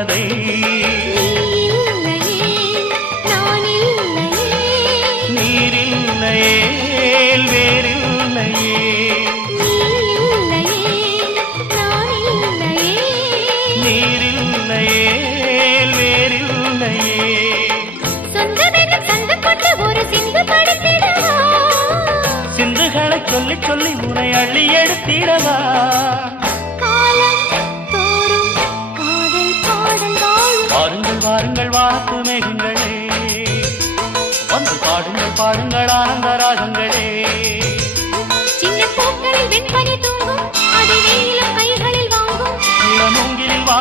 தேவதை நீரில்லையே வேறில்லையே நீரில்லையே வேறில்லையே சிந்துகளை சொல்லி சொல்லி உனை அள்ளி எடுத்திடவா வாருங்கள் வாருங்கள் வாத்து மேகங்களே வந்து பாடுங்கள் பாடுங்கள் ஆனந்த ராகங்களே சின்ன பூக்களில் வெண்பனி தூங்கும்